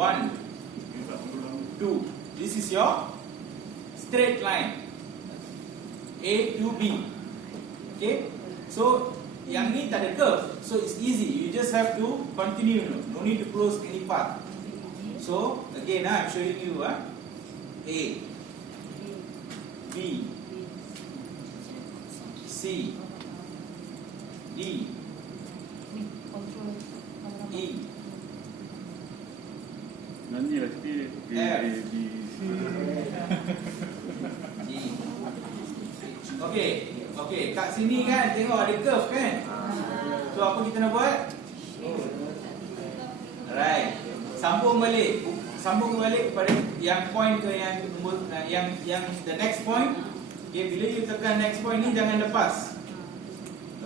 1, 2. This is your straight line A to B. Okay, so yang ni tak ada curve, so it's easy. You just have to continue. No need to close any path. So again, I'm showing you A, B, C, D, E, Nanti lah sikit F, A, B, C. G. Okay, kat sini kan tengok ada curve kan. So apa kita nak buat? Alright, sambung balik kepada yang point ke yang the next point. Okay, bila you tekan next point ni jangan lepas.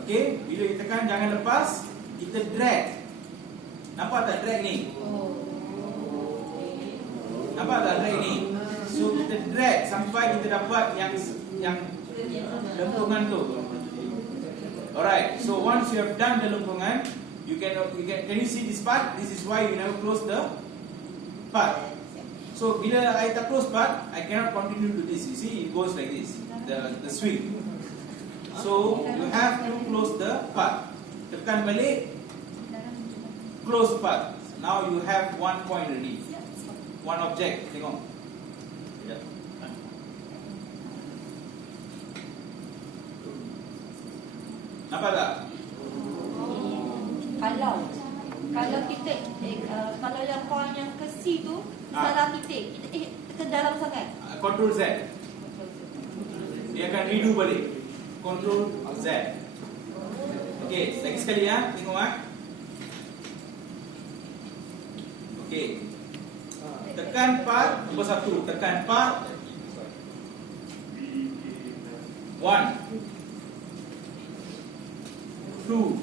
Okay, bila you tekan jangan lepas, kita drag. Nampak tak drag ni? Nampak tak drag ni? So kita drag sampai kita dapat yang lengkungan tu. Alright, so once you have done the lengkungan, you can you see this part? This is why you never close the part. So bila I tak close part, I cannot continue to this. You see, it goes like this, the swing. So you have to close the part. Tekan balik, close part. Now you have one point already, one object. Tengok. Nampak tak? Kalau kita kalau yang point yang ke C tu salah titik, kita ke dalam sangat. Control Z. Dia akan redo balik. Control Z. Okey, lagi sekali ya, tengok ah. Okey. Tekan part nombor 1, tekan part 1, 2,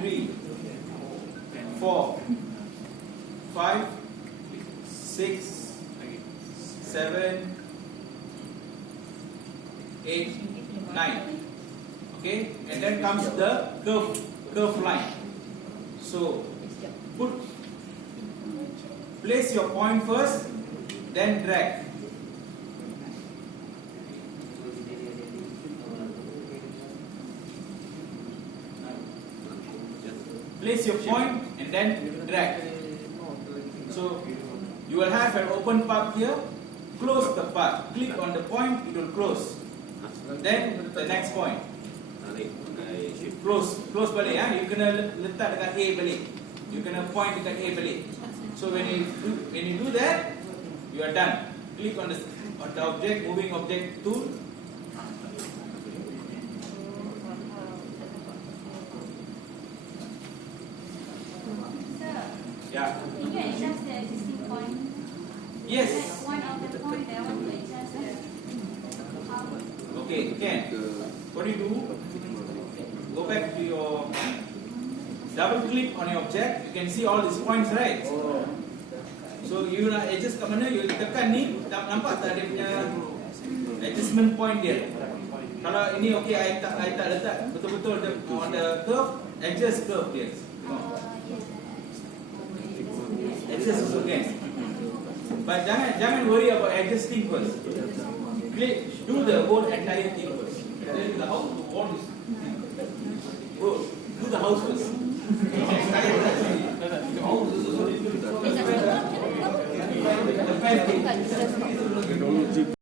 3, 4, 5, 6, 7, 8, 9. Okay, and then comes the curve line. So place your point first, then drag. Place your point and then drag. So you will have an open path here. Close the path. Click on the point, it will close. Then the next point. Close balik ya. You kena letak dekat A balik. You kena point dekat A balik. So when you do that, you are done. Click on the object, moving object tool. Yeah. Can you adjust the existing point? Yes. Like one of the point I want to adjust. Okay, Ken. What do you do? Go back to your double click on your object. You can see all these points, right? So you nak adjust kat mana? You tekan ni, nampak tak dia punya adjustment point dia? Kalau ini okay, I tak letak betul-betul on the curve, adjust curve dia. Adjust also can. But jangan worry about adjusting first. Do the whole entire thing first. Then the house, all this. Do the house first. The